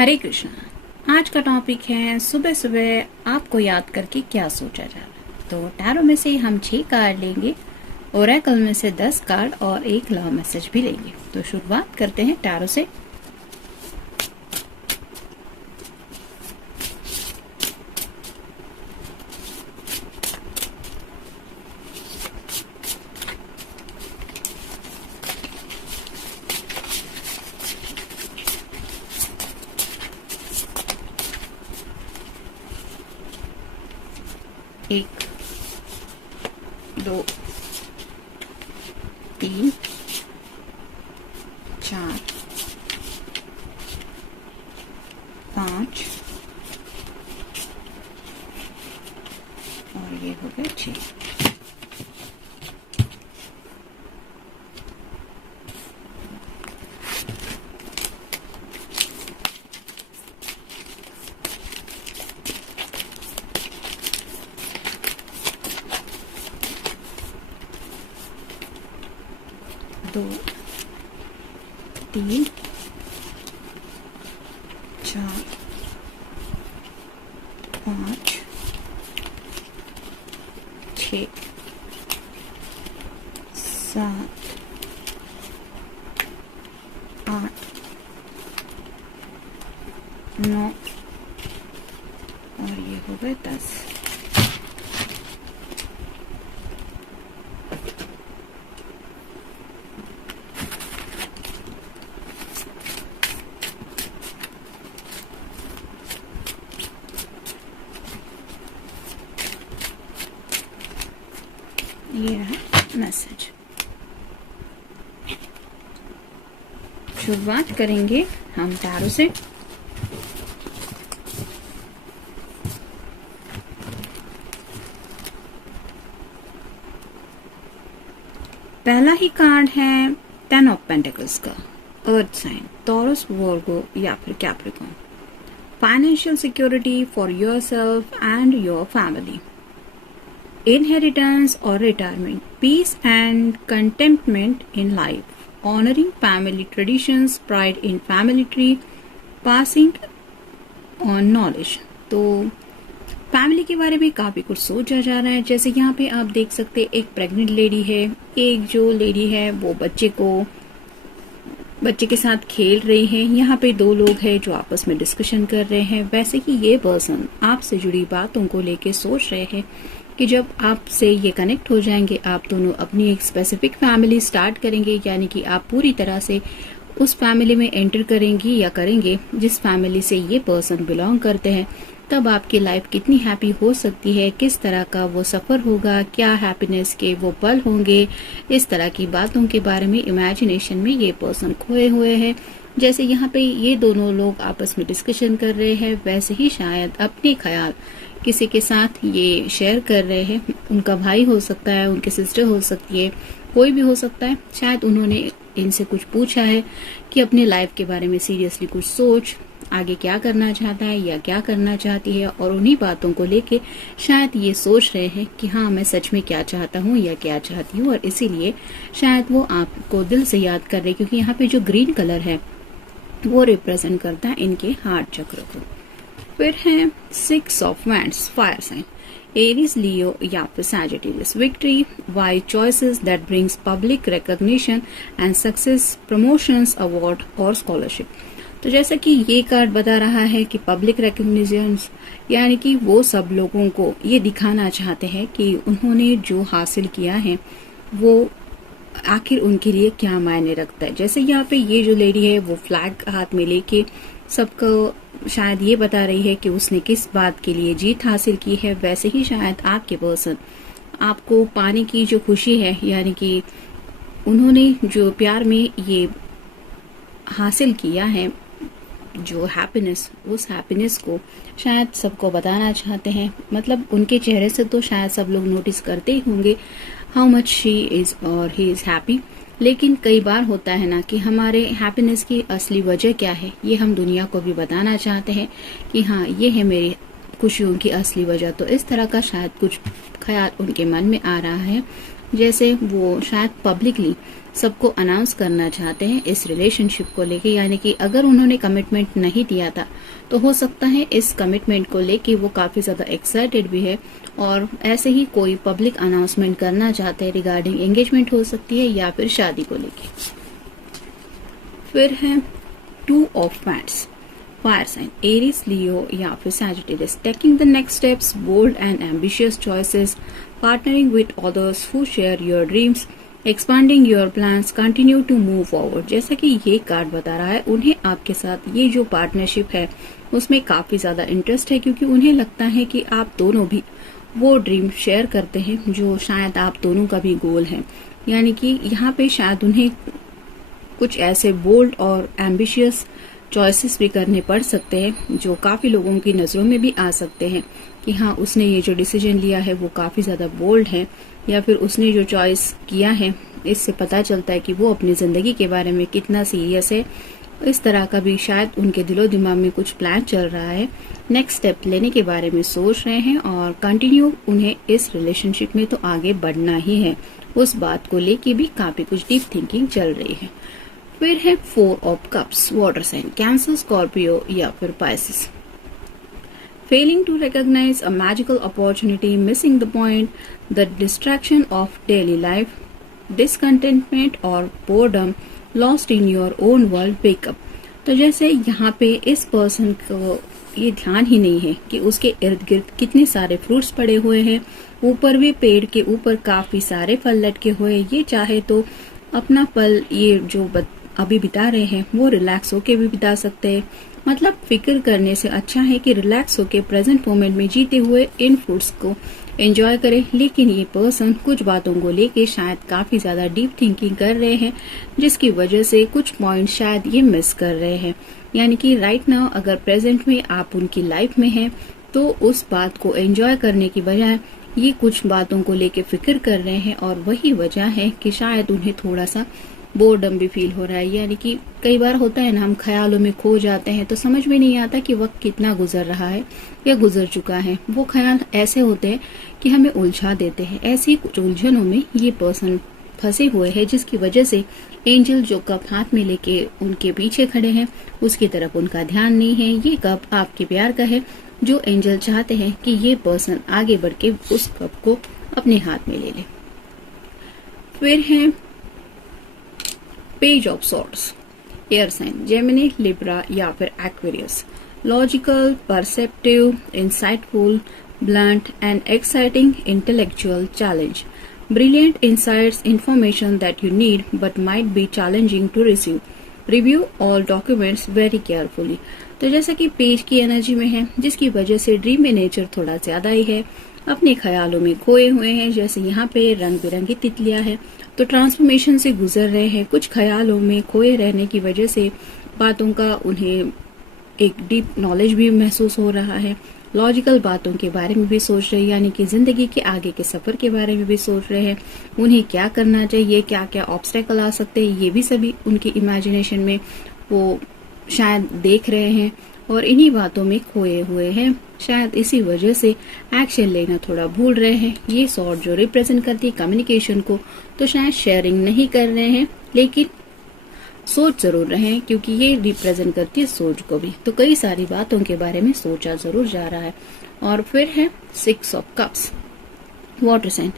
हरे कृष्णा। आज का टॉपिक है सुबह सुबह आपको याद करके क्या सोचा जाए। तो टैरो में से हम 6 कार्ड लेंगे, ओरेकल में से 10 कार्ड और एक लव मैसेज भी लेंगे। तो शुरुआत करते हैं टैरो से। एक, 2, 3, 4, 5 और ये हो गए 6। दो, 3, 4, 5, 6, 7, 8, 9 और ये हो गए 10। ये रहा मैसेज। शुरुआत करेंगे हम टैरो से। पहला ही कार्ड है 10 ऑफ पेंटिकल्स का, अर्थ साइन, टॉरस, वर्गो या फिर Capricorn. Financial security for yourself and your family, inheritance or retirement, peace and contentment in life, honoring family traditions, pride in family tree, passing on knowledge। तो family के बारे में काफी कुछ सोचा जा रहा है। जैसे यहाँ पे आप देख सकते हैं, एक प्रेग्नेंट लेडी है, एक जो लेडी है वो बच्चे के साथ खेल रही है। यहाँ पे 2 लोग हैं जो आपस में डिस्कशन कर रहे हैं। वैसे ही ये पर्सन आपसे जुड़ी बातों को लेके सोच रहे हैं कि जब आपसे ये कनेक्ट हो जाएंगे, आप दोनों अपनी एक स्पेसिफिक फैमिली स्टार्ट करेंगे, यानी कि आप पूरी तरह से उस फैमिली में एंटर करेंगी या करेंगे जिस फैमिली से ये पर्सन बिलोंग करते हैं। तब आपकी लाइफ कितनी हैप्पी हो सकती है, किस तरह का वो सफर होगा, क्या हैप्पीनेस के वो पल होंगे, इस तरह की बातों के बारे में इमेजिनेशन में ये पर्सन खोए हुए हैं। जैसे यहाँ पे ये दोनों लोग आपस में डिस्कशन कर रहे हैं, वैसे ही शायद अपने ख्याल किसी के साथ ये शेयर कर रहे हैं। उनका भाई हो सकता है, उनकी सिस्टर हो सकती है, कोई भी हो सकता है। शायद उन्होंने इनसे कुछ पूछा है कि अपनी लाइफ के बारे में सीरियसली कुछ सोच, आगे क्या करना चाहता है या क्या करना चाहती है, और उन्हीं बातों को लेके शायद ये सोच रहे हैं कि हाँ, मैं सच में क्या चाहता हूँ या क्या चाहती हूँ, और इसीलिए शायद वो आपको दिल से याद कर रहे, क्योंकि यहाँ पे जो ग्रीन कलर है वो रिप्रेजेंट करता है इनके हार्ट चक्र को। फिर है 6 of wands, fire sign, Aries, Leo या फिर Sagittarius. Victory, wise choices that brings public recognition and success, promotions, award और स्कॉलरशिप। तो जैसा कि ये कार्ड बता रहा है कि पब्लिक रिकॉग्निशन, यानी कि वो सब लोगों को ये दिखाना चाहते हैं कि उन्होंने जो हासिल किया है वो आखिर उनके लिए क्या मायने रखता है। जैसे यहाँ पे ये जो लेडी है वो फ्लैग हाथ में लेके सबको शायद ये बता रही है कि उसने किस बात के लिए जीत हासिल की है। वैसे ही शायद आपके पर्सन आपको पाने की जो खुशी है, यानी कि उन्होंने जो प्यार में ये हासिल किया है, जो हैप्पीनेस, उस हैप्पीनेस को शायद सबको बताना चाहते हैं। मतलब उनके चेहरे से तो शायद सब लोग नोटिस करते ही होंगे हाउ मच शी इज और ही इज हैप्पी। लेकिन कई बार होता है ना कि हमारे हैप्पीनेस की असली वजह क्या है, ये हम दुनिया को भी बताना चाहते हैं कि हाँ, ये है मेरी खुशियों की असली वजह। तो इस तरह का शायद कुछ ख्याल उनके मन में आ रहा है, जैसे वो शायद पब्लिकली सबको अनाउंस करना चाहते हैं इस रिलेशनशिप को लेके, यानी कि अगर उन्होंने कमिटमेंट नहीं दिया था तो हो सकता है इस कमिटमेंट को लेके वो काफी ज्यादा एक्साइटेड भी है और ऐसे ही कोई पब्लिक अनाउंसमेंट करना चाहते हैं रिगार्डिंग एंगेजमेंट हो सकती है या फिर शादी को लेके। फिर है 2 of wands, fire sign Aries, Leo या फिर Sagittarius, taking the next steps, bold and ambitious choices, partnering with others who share your dreams, expanding your plans, continue to move forward. जैसा कि ये कार्ड बता रहा है, उन्हें आपके साथ ये जो पार्टनरशिप है उसमें काफी ज्यादा इंटरेस्ट है, क्योंकि उन्हें लगता है कि आप दोनों भी वो ड्रीम शेयर करते हैं जो शायद आप दोनों का भी गोल है। यानी कि यहाँ पे शायद उन्हें कुछ ऐसे बोल्ड और एम्बिशियस चॉइसेस भी करने पड़ सकते हैं जो काफी लोगों की नजरों में भी आ सकते हैं कि हाँ, उसने ये जो डिसीजन लिया है वो काफी ज्यादा बोल्ड है, या फिर उसने जो चॉइस किया है इससे पता चलता है कि वो अपनी जिंदगी के बारे में कितना सीरियस है। इस तरह का भी शायद उनके दिलो दिमाग में कुछ प्लान चल रहा है, नेक्स्ट स्टेप लेने के बारे में सोच रहे हैं और कंटिन्यू उन्हें इस रिलेशनशिप में तो आगे बढ़ना ही है, उस बात को लेके भी काफी कुछ डीप थिंकिंग चल रही है। फिर है 4 of cups, water sign, Cancer, Scorpio या फिर Pisces, failing to recognize a magical opportunity, missing the point, the distraction of daily life, discontentment or boredom, lost in your own world, wake up। तो जैसे यहाँ पे इस person को ये ध्यान ही नहीं है कि उसके इर्द गिर्द कितने सारे फ्रूट्स पड़े हुए हैं, ऊपर भी पेड़ के ऊपर काफी सारे फल लटके हुए, ये चाहे तो अपना पल ये जो अभी बिता रहे हैं वो रिलैक्स होके भी बिता सकते हैं। मतलब फिक्र करने से अच्छा है कि रिलैक्स होके प्रेजेंट मोमेंट में जीते हुए इन फूड्स को एंजॉय करें। लेकिन ये पर्सन कुछ बातों को लेके शायद काफी ज्यादा डीप थिंकिंग कर रहे हैं, जिसकी वजह से कुछ पॉइंट शायद ये मिस कर रहे हैं। यानी कि राइट नाउ अगर प्रेजेंट में आप उनकी लाइफ में हैं तो उस बात को एंजॉय करने की बजाय ये कुछ बातों को लेके फिक्र कर रहे हैं, और वही वजह है कि शायद उन्हें थोड़ा सा बोर्डम भी फील हो रहा है। यानी कि कई बार होता है ना, हम ख्यालों में खो जाते हैं तो समझ में नहीं आता कि वक्त कितना गुजर रहा है या गुजर चुका है। वो ख्याल ऐसे होते हैं कि हमें उलझा देते हैं। ऐसी कुछ उलझनों में ये पर्सन फंसे हुए हैं, जिसकी वजह से एंजल जो कप हाथ में लेके उनके पीछे खड़े हैं उसकी तरफ उनका ध्यान नहीं है। ये कप आपके प्यार का है, जो एंजल चाहते हैं कि ये पर्सन आगे बढ़ के उस कप को अपने हाथ में ले ले। फिर है page of swords, air sign, Gemini, Libra या फिर Aquarius, logical, perceptive, insightful, blunt and exciting intellectual challenge, brilliant insights, information that you need but might be challenging to receive, review all documents very carefully. तो जैसा कि page की energy में है, जिसकी वजह से ड्रीम में नेचर थोड़ा ज्यादा ही है, अपने ख्यालों में खोए हुए हैं। जैसे यहाँ पे रंग बिरंगी तितलियां हैं तो ट्रांसफॉर्मेशन से गुजर रहे हैं। कुछ ख्यालों में खोए रहने की वजह से बातों का उन्हें एक डीप नॉलेज भी महसूस हो रहा है। लॉजिकल बातों के बारे में भी सोच रहे हैं, यानी कि जिंदगी के आगे के सफर के बारे में भी सोच रहे हैं। उन्हें क्या करना चाहिए, क्या क्या ऑब्स्टेकल आ सकते हैं, ये भी सभी उनकी इमेजिनेशन में वो शायद देख रहे हैं और इन्हीं बातों में खोए हुए हैं। शायद इसी वजह से एक्शन लेना थोड़ा भूल रहे हैं। ये सॉर्ड जो रिप्रेजेंट करती है कम्युनिकेशन को, तो शायद शेयरिंग नहीं कर रहे हैं, लेकिन सोच जरूर रहे हैं, क्योंकि ये रिप्रेजेंट करती है सोच को भी। तो कई सारी बातों के बारे में सोचा जरूर जा रहा है। और फिर है 6 of cups, water sign,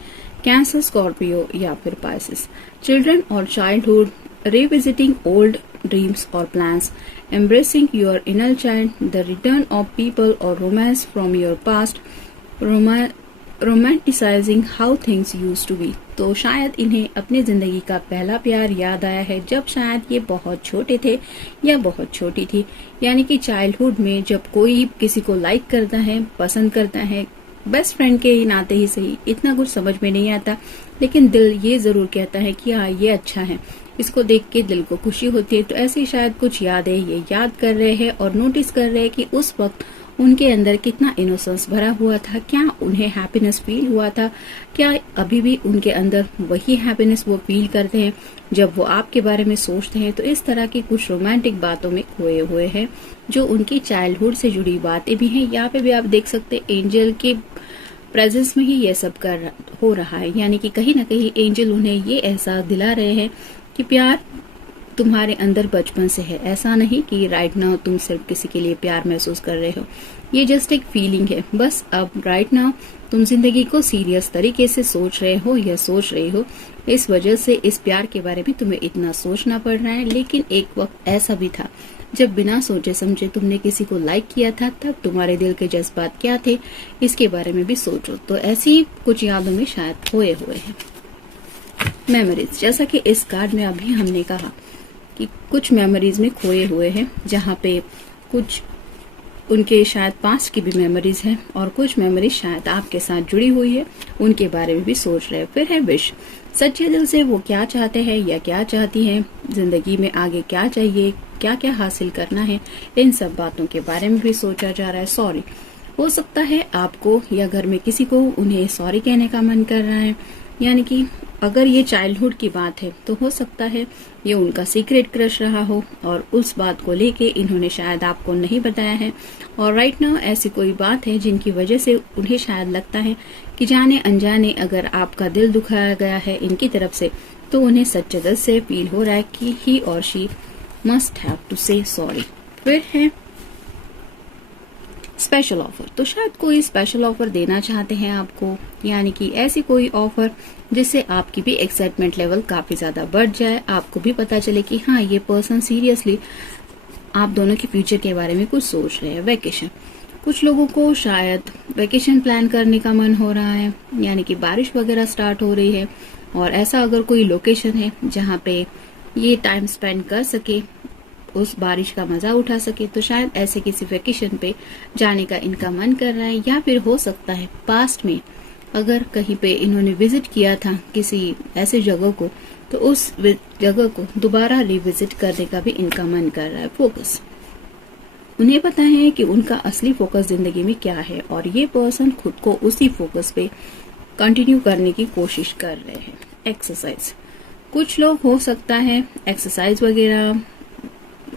Cancer, Scorpio या फिर पाइसेस, चिल्ड्रन और childhood, revisiting old dreams or plans, embracing your inner child, the return of people or romance from your past, romanticizing how things used to be। तो शायद इन्हें अपनी जिंदगी का पहला प्यार याद आया है, जब शायद ये बहुत छोटे थे या बहुत छोटी थी। यानी कि चाइल्डहुड में जब कोई किसी को लाइक करता है, पसंद करता है, बेस्ट फ्रेंड के ही नाते ही सही, इतना कुछ समझ में नहीं आता, लेकिन दिल ये जरूर कहता है कि हाँ ये अच्छा है, इसको देख के दिल को खुशी होती है। तो ऐसी शायद कुछ यादें ये याद कर रहे हैं और नोटिस कर रहे हैं कि उस वक्त उनके अंदर कितना इनोसेंस भरा हुआ था, क्या उन्हें हैप्पीनेस फील हुआ था, क्या अभी भी उनके अंदर वही हैप्पीनेस वो फील करते हैं जब वो आपके बारे में सोचते हैं। तो इस तरह की कुछ रोमांटिक बातों में खोए हुए हैं, जो उनकी चाइल्डहुड से जुड़ी बातें भी हैं। यहाँ पे भी आप देख सकते हैं एंजल के प्रेजेंस में ही ये सब हो रहा है, यानी कि कहीं ना कहीं एंजल उन्हें ये एहसास दिला रहे हैं कि प्यार तुम्हारे अंदर बचपन से है। ऐसा नहीं कि राइट नाउ तुम सिर्फ किसी के लिए प्यार महसूस कर रहे हो, ये जस्ट एक फीलिंग है। बस अब राइट नाउ तुम जिंदगी को सीरियस तरीके से सोच रहे हो या सोच रही हो, इस वजह से इस प्यार के बारे में तुम्हें इतना सोचना पड़ रहा है। लेकिन एक वक्त ऐसा भी था जब बिना सोचे समझे तुमने किसी को लाइक किया था, तब तुम्हारे दिल के जज्बात क्या थे इसके बारे में भी सोचो। तो ऐसी कुछ यादों में शायद खोए हुए हैं मेमोरीज, जैसा कि इस कार्ड में अभी हमने कहा कि कुछ मेमोरीज में खोए हुए हैं, जहाँ पे कुछ उनके शायद पास्ट की भी मेमोरीज हैं और कुछ मेमोरीज शायद आपके साथ जुड़ी हुई है, उनके बारे में भी सोच रहे हैं। फिर है विश, सच्चे दिल से वो क्या चाहते हैं या क्या चाहती हैं, जिंदगी में आगे क्या चाहिए, क्या क्या हासिल करना है, इन सब बातों के बारे में भी सोचा जा रहा है। सॉरी, हो सकता है आपको या घर में किसी को उन्हें सॉरी कहने का मन कर रहा है, यानी कि अगर ये चाइल्डहुड की बात है तो हो सकता है ये उनका सीक्रेट क्रश रहा हो और उस बात को लेके इन्होंने शायद आपको नहीं बताया है। और राइट नाउ ऐसी कोई बात है जिनकी वजह से उन्हें शायद लगता है कि जाने अनजाने अगर आपका दिल दुखाया गया है इनकी तरफ से, तो उन्हें सच्चे दिल से फील हो रहा है कि ही और शी मस्ट हैव टू से सॉरी। फिर है स्पेशल ऑफर, तो शायद कोई स्पेशल ऑफर देना चाहते हैं आपको, यानी कि ऐसी कोई ऑफर जिससे आपकी भी एक्साइटमेंट लेवल काफी ज्यादा बढ़ जाए, आपको भी पता चले कि हाँ ये पर्सन सीरियसली आप दोनों के फ्यूचर के बारे में कुछ सोच रहे हैं। वेकेशन, कुछ लोगों को शायद वेकेशन प्लान करने का मन हो रहा है, यानी कि बारिश वगैरह स्टार्ट हो रही है और ऐसा अगर कोई लोकेशन है जहाँ पे ये टाइम स्पेंड कर सके, उस बारिश का मजा उठा सके, तो शायद ऐसे किसी वेकेशन पे जाने का इनका मन कर रहा है। या फिर हो सकता है पास्ट में अगर कहीं पे इन्होंने विजिट किया था किसी ऐसे जगह को, तो उस जगह को दोबारा रिविजिट करने का भी इनका मन कर रहा है। फोकस, उन्हें पता है कि उनका असली फोकस जिंदगी में क्या है और ये पर्सन खुद को उसी फोकस पे कंटिन्यू करने की कोशिश कर रहे हैं। एक्सरसाइज, कुछ लोग हो सकता है एक्सरसाइज वगैरह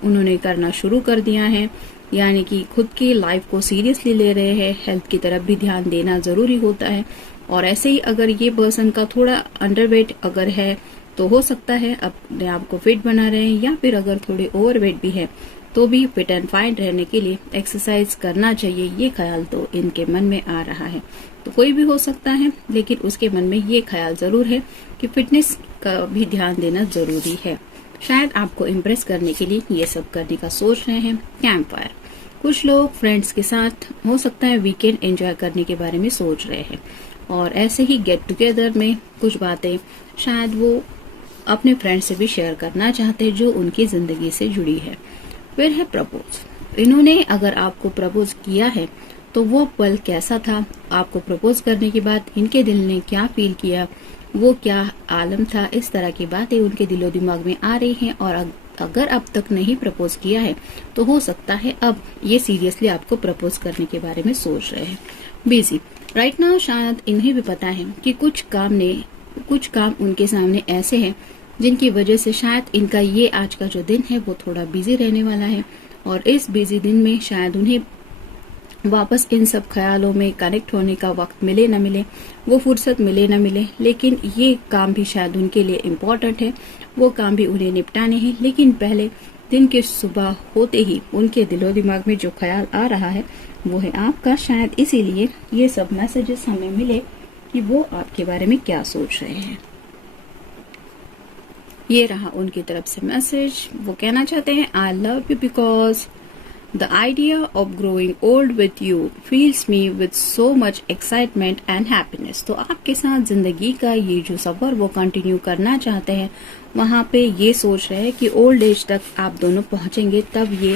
उन्होंने करना शुरू कर दिया है, यानी कि खुद की लाइफ को सीरियसली ले रहे हैं, हेल्थ की तरफ भी ध्यान देना जरूरी होता है। और ऐसे ही अगर ये पर्सन का थोड़ा अंडरवेट अगर है तो हो सकता है अपने आप को फिट बना रहे हैं, या फिर अगर थोड़े ओवरवेट भी है तो भी फिट एंड फाइन रहने के लिए एक्सरसाइज करना चाहिए, ये ख्याल तो इनके मन में आ रहा है। तो कोई भी हो सकता है, लेकिन उसके मन में ये ख्याल जरूर है कि फिटनेस का भी ध्यान देना जरूरी है। शायद आपको इम्प्रेस करने के लिए ये सब करने का सोच रहे हैं। कैंप फायर, कुछ लोग फ्रेंड्स के साथ हो सकता है वीकेंड एंजॉय करने के बारे में सोच रहे हैं और ऐसे ही गेट टुगेदर में कुछ बातें शायद वो अपने फ्रेंड से भी शेयर करना चाहते हैं जो उनकी जिंदगी से जुड़ी है। फिर है प्रपोज, इन्होंने अगर आपको प्रपोज किया है तो वो पल कैसा था, आपको प्रपोज करने के बाद इनके दिल ने क्या फील किया, वो क्या आलम था, इस तरह की बातें उनके दिलो दिमाग में आ रही हैं। और अगर अब तक नहीं प्रपोज किया है तो हो सकता है अब ये सीरियसली आपको प्रपोज करने के बारे में सोच रहे हैं। बिजी, राइट नाउ शायद इन्हें भी पता है कि कुछ काम उनके सामने ऐसे हैं जिनकी वजह से शायद इनका ये आज का जो दिन है वो थोड़ा बिजी रहने वाला है और इस बिजी दिन में शायद उन्हें वापस इन सब ख्यालों में कनेक्ट होने का वक्त मिले न मिले, वो फुर्सत मिले न मिले, लेकिन ये काम भी शायद उनके लिए इम्पोर्टेंट है, वो काम भी उन्हें निपटाने हैं। लेकिन पहले दिन के सुबह होते ही उनके दिलो दिमाग में जो ख्याल आ रहा है वो है आपका, शायद इसीलिए ये सब मैसेजेस हमें मिले कि वो आपके बारे में क्या सोच रहे हैं। ये रहा उनकी तरफ से मैसेज, वो कहना चाहते हैं I love you because The idea of growing old with you fills me with so much excitement and happiness. तो आपके साथ जिंदगी का ये जो सफर वो कंटिन्यू करना चाहते हैं, वहाँ पे ये सोच रहे हैं कि ओल्ड एज तक आप दोनों पहुँचेंगे, तब ये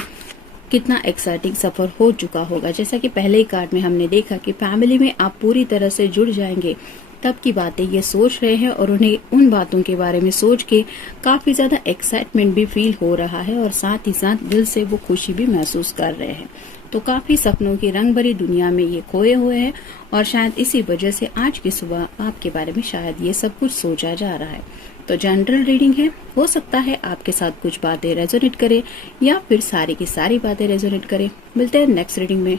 कितना एक्साइटिंग सफर हो चुका होगा। जैसा कि पहले ही कार्ड में हमने देखा कि फैमिली में आप पूरी तरह से जुड़ जाएंगे, तब की बातें ये सोच रहे हैं और उन्हें उन बातों के बारे में सोच के काफी ज्यादा एक्साइटमेंट भी फील हो रहा है और साथ ही साथ दिल से वो खुशी भी महसूस कर रहे हैं। तो काफी सपनों की रंग भरी दुनिया में ये खोए हुए हैं और शायद इसी वजह से आज की सुबह आपके बारे में शायद ये सब कुछ सोचा जा रहा है। तो जनरल रीडिंग है, हो सकता है आपके साथ कुछ बातें रेजोनेट करे या फिर सारी की सारी बातें रेजोनेट करे। मिलते हैं नेक्स्ट रीडिंग में।